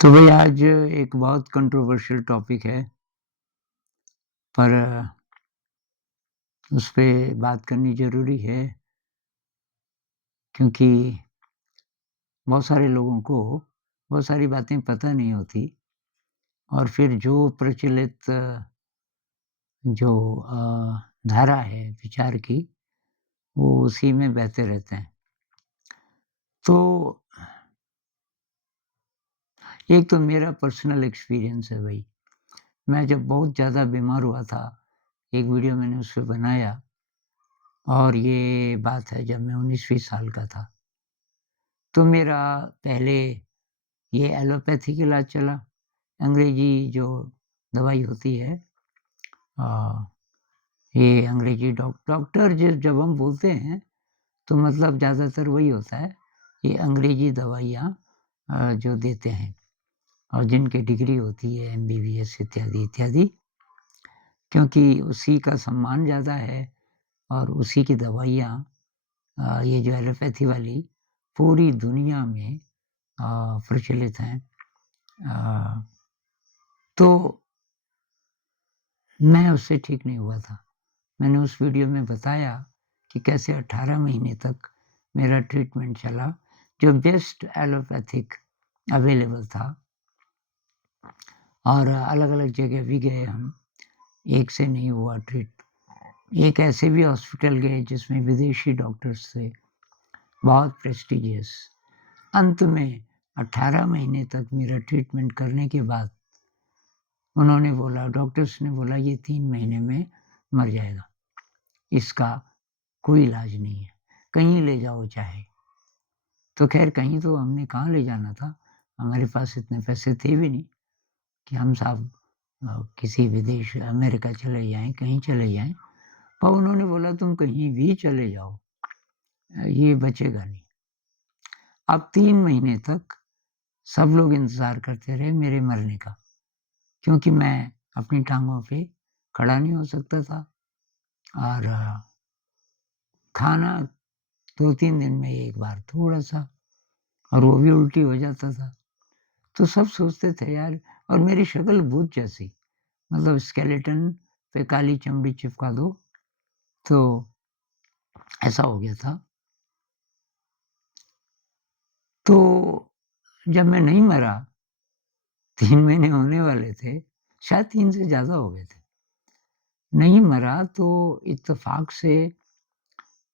तो भई आज एक बहुत कंट्रोवर्शियल टॉपिक है, पर उस पे बात करनी ज़रूरी है क्योंकि बहुत सारे लोगों को बहुत सारी बातें पता नहीं होती और फिर जो प्रचलित जो धारा है विचार की, वो उसी में बहते रहते हैं। तो एक तो मेरा पर्सनल एक्सपीरियंस है भई, मैं जब बहुत ज़्यादा बीमार हुआ था, एक वीडियो मैंने उस पे बनाया और ये बात है जब मैं 19-20 साल का था। तो मेरा पहले ये एलोपैथिक इलाज चला, अंग्रेज़ी जो दवाई होती है अ, ये अंग्रेज़ी डॉक्टर जब हम बोलते हैं, तो मतलब ज़्यादातर वही होता है, ये अंग्रेज़ी दवाइयाँ जो देते हैं और जिनकी डिग्री होती है एमबीबीएस इत्यादि, इत्यादि, क्योंकि उसी का सम्मान ज़्यादा है और उसी की दवाइयाँ ये जो एलोपैथी वाली पूरी दुनिया में प्रचलित हैं। अ, तो मैं उससे ठीक नहीं हुआ था। मैंने उस वीडियो में बताया कि कैसे 18 महीने तक मेरा ट्रीटमेंट चला, जो बेस्ट एलोपैथिक अवेलेबल था और अलग-अलग जगह भी गए हम, एक से नहीं हुआ ठीक। एक ऐसे भी हॉस्पिटल गए जिसमें विदेशी डॉक्टर्स थे, बहुत प्रेस्टिजियस। अंत में 18 महीने तक मेरा ट्रीटमेंट करने के बाद उन्होंने बोला डॉक्टर्स ने बोला ये 3 महीने में मर जाएगा, इसका कोई इलाज नहीं है, कहीं ले जाओ चाहे। तो ख़ैर कहीं तो हमने कहाँ ले जाना था, हमारे पास इतने पैसे थे भी नहीं कि हम साहब किसी विदेश अमेरिका चले जाएँ, कहीं चले जाएँ। और उन्होंने बोला तुम कहीं भी चले जाओ ये बचेगा नहीं। अब 3 महीने तक सब लोग इंतज़ार करते रहे मेरे मरने का, क्योंकि मैं अपनी टाँगों पे खड़ा नहीं हो सकता था और खाना 2-3 दिन में एक बार थोड़ा-सा और वो भी उल्टी हो जाता था। तो सब सोचते थे यार और मेरी शक्ल भूत जैसी, मतलब स्केलेटन पे काली चमड़ी चिपका दो, तो ऐसा हो गया था। तो जब मैं नहीं मरा, 3 महीने होने वाले थे, शायद 3 से ज़्यादा हो गए थे। नहीं मरा तो इत्तेफ़ाक से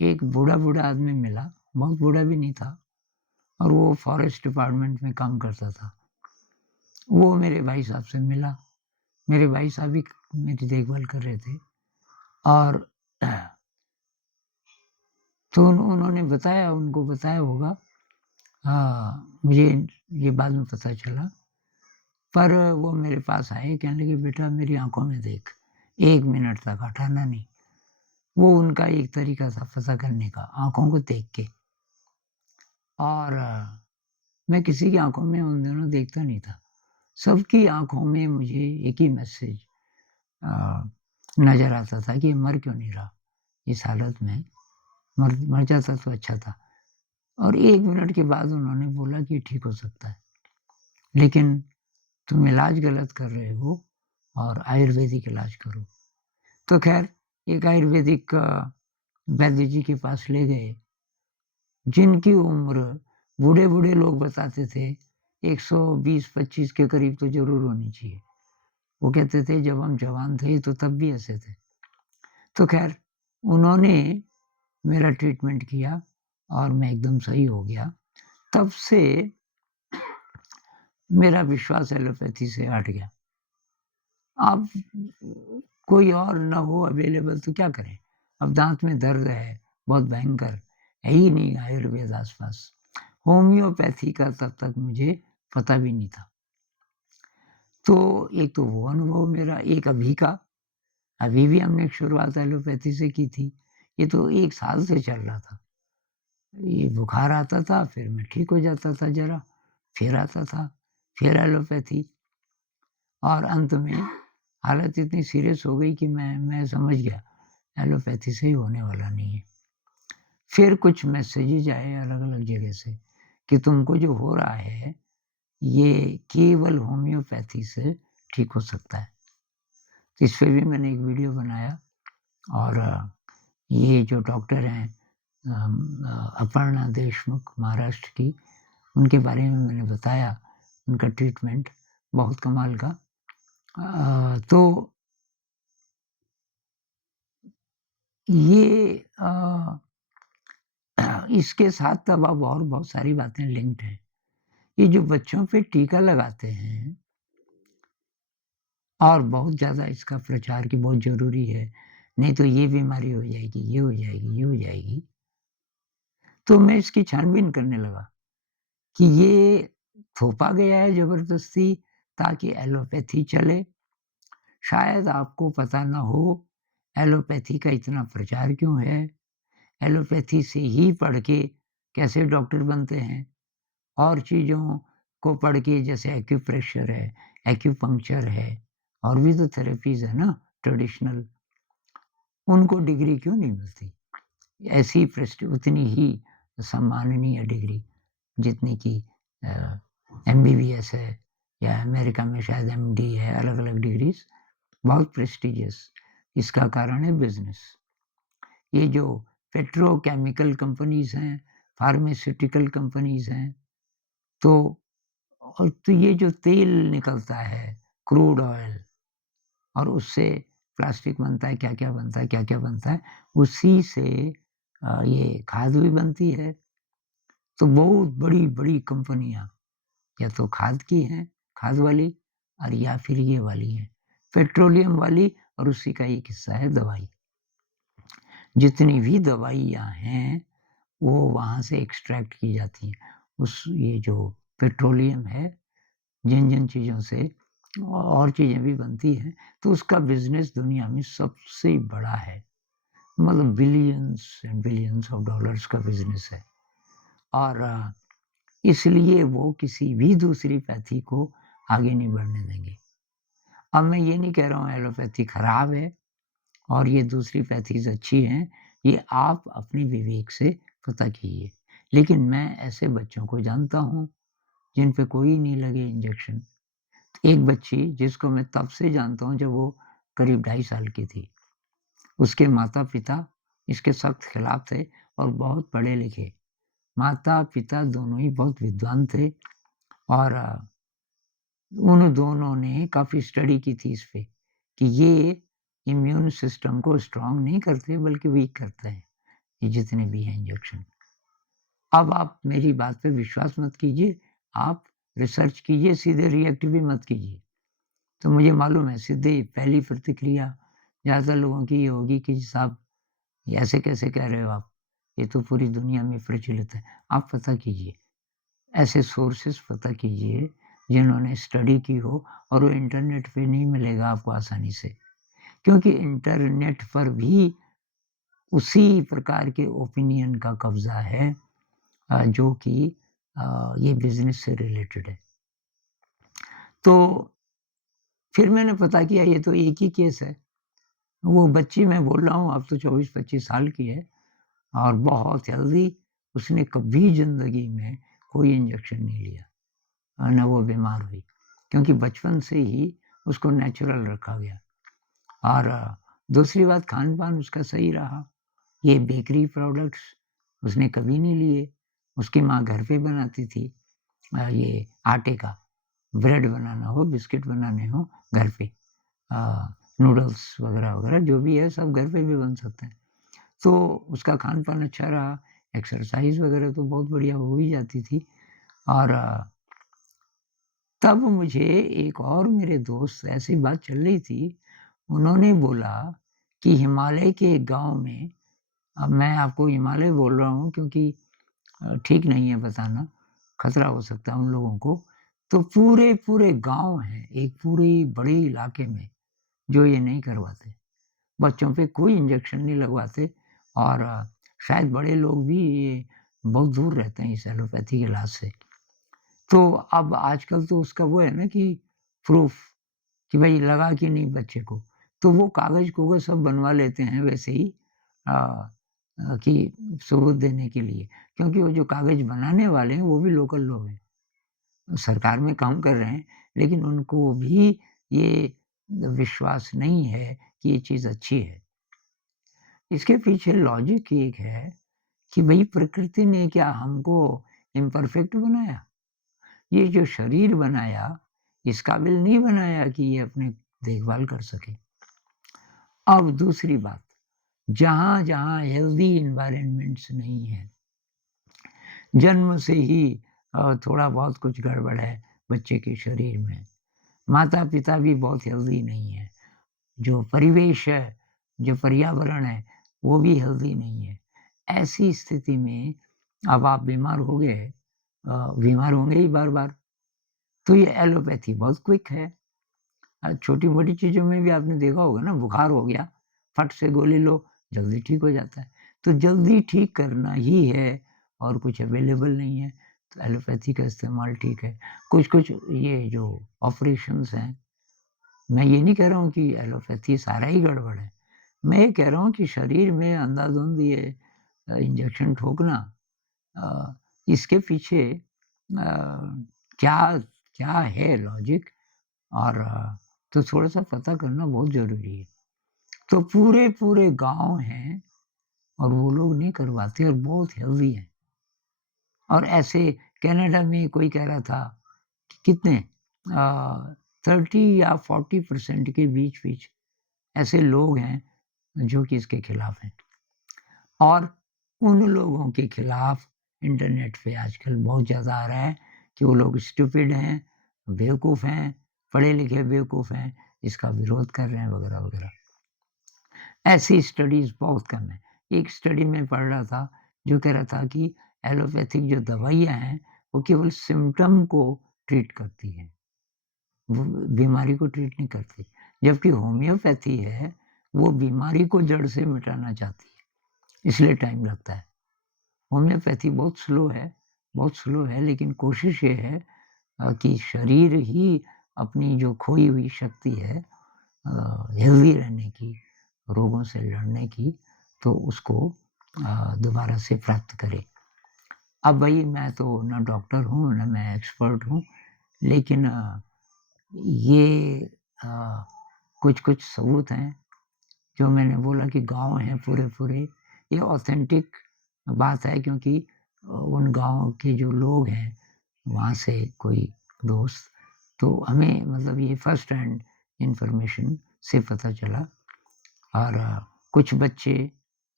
एक बूढ़ा-बूढ़ा आदमी मिला, बहुत बूढ़ा भी नहीं था और वो फ़ॉरेस्ट डिपार्टमेंट में काम करता था। वो मेरे भाई साहब से मिला, मेरे भाई साहब भी मेरी देखभाल कर रहे थे और तो उन्होंने बताया उनको बताया होगा मुझे ये बाद में पता चला। पर वो मेरे पास आए, कहने लगे, "बेटा मेरी आँखों में देख, 1 मिनट तक हटाना नहीं।" वो उनका एक तरीका था पता करने का, आँखों को देख के। और मैं किसी की आँखों में उन दिनों देखता नहीं था। सबकी आँखों में मुझे एक ही मैसेज अ, नज़र आता था कि ये मर क्यों नहीं रहा इस हालत में, मर मर जाता तो अच्छा था। और 1 मिनट के बाद उन्होंने बोला कि ठीक हो सकता है, लेकिन तुम इलाज गलत कर रहे हो और आयुर्वेदिक इलाज करो। तो ख़ैर एक आयुर्वेदिक वैद्य जी के पास ले गए, जिनकी उम्र बूढ़े-बूढ़े लोग बताते थे 120-25 के करीब तो ज़रूर होनी चाहिए। वो कहते थे जब हम जवान थे तो तब भी ऐसे थे। तो ख़ैर उन्होंने मेरा ट्रीटमेंट किया और मैं एकदम सही हो गया। तब से मेरा विश्वास एलोपैथी से हट गया। अब कोई और ना हो अवेलेबल तो क्या करें? अब दाँत में दर्द है, बहुत भयंकर, है ही नहीं आयुर्वेद आस-पास। होम्योपैथी का तब तक मुझे पता भी नहीं था। तो एक तो वो अनुभव मेरा, एक अभी का, अभी भी हमने शुरुआत एलोपैथी से की थी। ये तो 1 साल से चल रहा था। ये बुखार आता था, फिर मैं ठीक हो जाता था ज़रा, फिर आता था, फिर एलोपैथी और अंत में हालत इतनी सीरियस हो गई कि मैं समझ गया एलोपैथी से ही होने वाला नहीं है। फिर कुछ मैसेजेज़ आए अलग-अलग जगह से कि तुमको जो हो रहा है, ये केवल होम्योपैथी से ठीक हो सकता है। तो इस पे भी मैंने एक वीडियो बनाया और ये जो डॉक्टर हैं अपर्णा देशमुख महाराष्ट्र की, उनके बारे में मैंने बताया, उनका ट्रीटमेंट बहुत कमाल का। तो ये इसके साथ तब अब और बहुत सारी बातें लिंक्ड हैं। ये जो बच्चों पे टीका लगाते हैं और बहुत ज़्यादा इसका प्रचार कि बहुत ज़रूरी है, नहीं तो ये बीमारी हो जाएगी, ये हो जाएगी, ये हो जाएगी। तो मैं इसकी छानबीन करने लगा कि ये थोपा गया है ज़बरदस्ती ताकि एलोपैथी चले। शायद आपको पता ना हो एलोपैथी का इतना प्रचार क्यों है? एलोपैथी से ही पढ़ के कैसे डॉक्टर बनते हैं और चीज़ों को पढ़ के जैसे एक्यूप्रेशर है, एक्यूपंक्चर है और भी तो थेरेपीज़ है ना ट्रेडिशनल, उनको डिग्री क्यों नहीं मिलती? ऐसी उतनी ही सम्माननीय डिग्री जितनी कि एमबीबीएस है या अमेरिका में शायद एमडी है, अलग-अलग डिग्रीज़ बहुत प्रेस्टिजियस। इसका कारण है बिज़नेस। ये जो पेट्रोकेमिकल कंपनीज़ हैं, फार्मास्यूटिकल कंपनीज़ हैं, तो तो ये जो तेल निकलता है, क्रूड ऑयल और उससे प्लास्टिक बनता है, क्या-क्या बनता है, क्या-क्या बनता है, उसी से ये खाद भी बनती है। तो बहुत बड़ी-बड़ी कंपनियाँ या तो खाद की हैं, खाद वाली और या फिर ये वाली हैं, पेट्रोलियम वाली और उसी का एक हिस्सा है दवाई। जितनी भी दवाइयाँ हैं, वो वहाँ से एक्सट्रैक्ट की जाती हैं। ये जो पेट्रोलियम है, जिन-जिन चीज़ों से और चीज़ें भी बनती हैं, तो उसका बिज़नेस दुनिया में सबसे बड़ा है। मतलब billions and billions of dollars का बिज़नेस है और इसलिए वो किसी भी दूसरी पैथी को आगे नहीं बढ़ने देंगे। अब मैं ये नहीं कह रहा हूँ एलोपैथी खराब है और ये दूसरी पैथीज़ अच्छी हैं, ये आप अपने विवेक से पता कीजिए। लेकिन मैं ऐसे बच्चों को जानता हूँ, जिन पे कोई नहीं लगे इंजेक्शन। एक बच्ची जिसको मैं तब से जानता हूँ जब वो करीब 2.5 साल की थी। उसके माता-पिता इसके सख्त खिलाफ थे और बहुत पढ़े-लिखे। माता-पिता दोनों ही बहुत विद्वान थे और उन दोनों ने काफ़ी स्टडी की थी इस पे, कि ये इम्यून सिस्टम को स्ट्रॉन्ग नहीं करते बल्कि वीक करते हैं, ये जितने भी हैं इंजेक्शन। अब आप मेरी बात पे विश्वास मत कीजिए, आप रिसर्च कीजिए, सीधे रिएक्ट भी मत कीजिए। तो मुझे मालूम है सीधे पहली प्रतिक्रिया ज़्यादातर लोगों की ये होगी कि साहब ये ऐसे कैसे कह रहे हो आप? ये तो पूरी दुनिया में प्रचलित है। आप पता कीजिए, ऐसे सोर्सेज़ पता कीजिए जिन्होंने स्टडी की हो और वो इंटरनेट पे नहीं मिलेगा आपको आसानी से। क्योंकि इंटरनेट पर भी उसी प्रकार के ओपिनियन का कब्ज़ा है जो कि ये बिज़नेस से रिलेटेड है। तो फिर मैंने पता किया ये तो एक ही केस है। वो बच्ची मैं बोल रहा हूँ अब तो 24-25 साल की है और बहुत हेल्दी, उसने कभी ज़िंदगी में कोई इंजेक्शन नहीं लिया और ना वो बीमार हुई, क्योंकि बचपन से ही उसको नेचुरल रखा गया और दूसरी बात खान-पान उसका सही रहा। ये बेकरी प्रोडक्ट्स उसने कभी नहीं लिए, उसकी माँ घर पे बनाती थी ये आटे का, ब्रेड बनाना हो, बिस्किट बनाने हो घर पे नूडल्स वगैरह-वगैरह जो भी है सब घर पे भी बन सकते हैं। तो उसका खान-पान अच्छा रहा, एक्सरसाइज़ वगैरह तो बहुत बढ़िया हो ही जाती थी और तब मुझे एक और मेरे दोस्त ऐसी बात चल रही थी, उन्होंने बोला कि हिमालय के एक गाँव में अब मैं आपको हिमालय बोल रहा हूँ क्योंकि ठीक नहीं है बताना, खतरा हो सकता है उन लोगों को। तो पूरे-पूरे गाँव हैं, एक पूरे बड़े इलाके में, जो ये नहीं करवाते। बच्चों पे कोई इंजेक्शन नहीं लगवाते और शायद बड़े लोग भी ये बहुत दूर रहते हैं इस एलोपैथी के इलाज से। तो अब आजकल तो उसका वो है ना कि प्रूफ कि भई लगा कि नहीं बच्चे को, तो वो कागज़-कुगज़ सब बनवा लेते हैं वैसे ही अ कि सबूत देने के लिए। क्योंकि वो जो कागज़ बनाने वाले हैं वो भी लोकल लोग हैं। सरकार में काम कर रहे हैं, लेकिन उनको भी ये विश्वास नहीं है कि ये चीज़ अच्छी है। इसके पीछे लॉजिक एक है कि भई प्रकृति ने क्या हमको इम्परफेक्ट बनाया? ये जो शरीर बनाया, इस काबिल नहीं बनाया कि ये अपनी देखभाल कर सके। अब दूसरी बात, जहाँ-जहाँ हेल्दी एनवायरनमेंट्स नहीं है, जन्म से ही थोड़ा बहुत कुछ गड़बड़ है बच्चे के शरीर में, माता-पिता भी बहुत हेल्दी नहीं है, जो परिवेश है, जो पर्यावरण है, वो भी हेल्दी नहीं है। ऐसी स्थिति में अब आप बीमार हो गए, बीमार होंगे ही बार-बार, तो ये एलोपैथी बहुत क्विक है। छोटी-मोटी चीज़ों में भी आपने देखा होगा ना, बुखार हो गया, फट से गोली लो, जल्दी ठीक हो जाता है। तो जल्दी ठीक करना ही है और कुछ अवेलेबल नहीं है, तो एलोपैथी का इस्तेमाल ठीक है। कुछ-कुछ ये जो ऑपरेशंस हैं, मैं ये नहीं कह रहा हूँ कि एलोपैथी सारा ही गड़बड़ है। मैं ये कह रहा हूँ कि शरीर में अंधाधुंध ये इंजेक्शन ठोकना, अ, इसके पीछे क्या क्या है लॉजिक, और तो थोड़ा-सा पता करना बहुत ज़रूरी है। तो पूरे-पूरे गाँव हैं और वो लोग नहीं करवाते और बहुत हेल्दी हैं। और ऐसे कनाडा में कोई कह रहा था कि कितने 30 या 40% के बीच-बीच ऐसे लोग हैं जो कि इसके खिलाफ हैं। और उन लोगों के खिलाफ इंटरनेट पे आजकल बहुत ज़्यादा आ रहा है कि वो लोग स्टूपिड हैं, बेवकूफ़ हैं, पढ़े-लिखे बेवकूफ़ हैं, इसका विरोध कर रहे हैं वगैरह-वगैरह। ऐसी स्टडीज़ बहुत कम हैं। एक स्टडी मैं पढ़ रहा था, जो कह रहा था कि एलोपैथिक जो दवाइयाँ हैं, वो केवल सिम्पटम को ट्रीट करती हैं, वो बीमारी को ट्रीट नहीं करती। जबकि होम्योपैथी है, वो बीमारी को जड़ से मिटाना चाहती है, इसलिए टाइम लगता है। होम्योपैथी बहुत स्लो है, लेकिन कोशिश ये है कि शरीर ही अपनी जो खोई हुई शक्ति है हेल्दी रहने की, रोगों से लड़ने की, तो उसको दोबारा से प्राप्त करे। अब भई मैं तो ना डॉक्टर हूँ, ना मैं एक्सपर्ट हूँ, लेकिन ये अ, कुछ-कुछ सबूत हैं, जो मैंने बोला कि गाँव हैं पूरे-पूरे, ये ऑथेंटिक बात है, क्योंकि उन गाँव के जो लोग हैं, वहाँ से कोई दोस्त, तो हमें मतलब ये फर्स्ट हैंड इन्फॉर्मेशन से पता चला। और कुछ बच्चे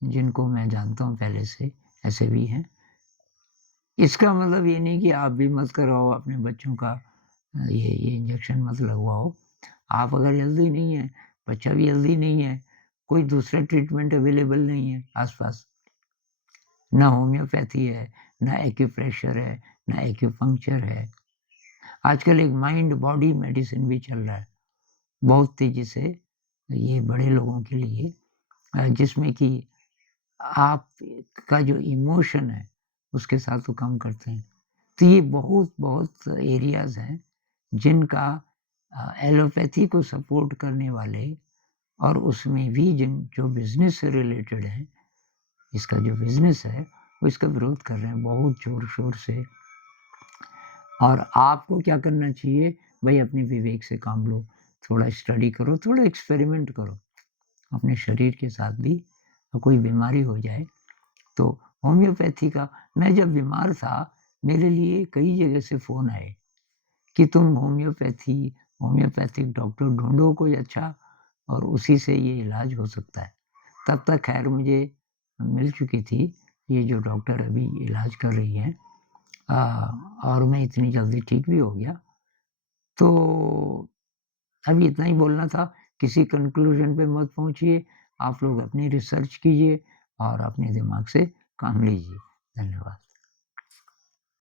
जिनको मैं जानता हूँ पहले से, ऐसे भी हैं। इसका मतलब ये नहीं कि आप भी मत करवाओ अपने बच्चों का ये इंजेक्शन मत लगवाओ। आप अगर हेल्दी नहीं हैं, बच्चा भी हेल्दी नहीं है, कोई दूसरा ट्रीटमेंट अवेलेबल नहीं है आस-पास, ना होम्योपैथी है, ना एक्यूप्रेशर है, ना एक्यूपंक्चर है। आजकल एक माइंड बॉडी मेडिसिन भी चल रहा है, बहुत तेज़ी से, ये बड़े लोगों के लिए, जिसमें कि आपका जो इमोशन है, उसके साथ वो काम करते हैं। तो ये बहुत-बहुत एरियाज़ हैं, जिनका एलोपैथी को सपोर्ट करने वाले, और उसमें भी जिन जो बिज़नेस से रिलेटेड हैं, इसका जो बिज़नेस है, वो इसका विरोध कर रहे हैं बहुत ज़ोर-शोर से। और आपको क्या करना चाहिए, भई अपने विवेक से काम लो, थोड़ा स्टडी करो, थोड़ा एक्सपेरिमेंट करो, अपने शरीर के साथ भी। कोई बीमारी हो जाए तो होम्योपैथी का, मैं जब बीमार था, मेरे लिए कई जगह से फ़ोन आए कि तुम होम्योपैथिक डॉक्टर ढूँढो कोई अच्छा, और उसी से ये इलाज हो सकता है। तब तक ख़ैर मुझे मिल चुकी थी ये जो डॉक्टर अभी इलाज कर रही हैं, और मैं इतनी जल्दी ठीक भी हो गया। तो अभी इतना ही बोलना था, किसी कन्क्लूज़न पे मत पहुँचिए, आप लोग अपनी रिसर्च कीजिए और अपने दिमाग से काम लीजिए। धन्यवाद।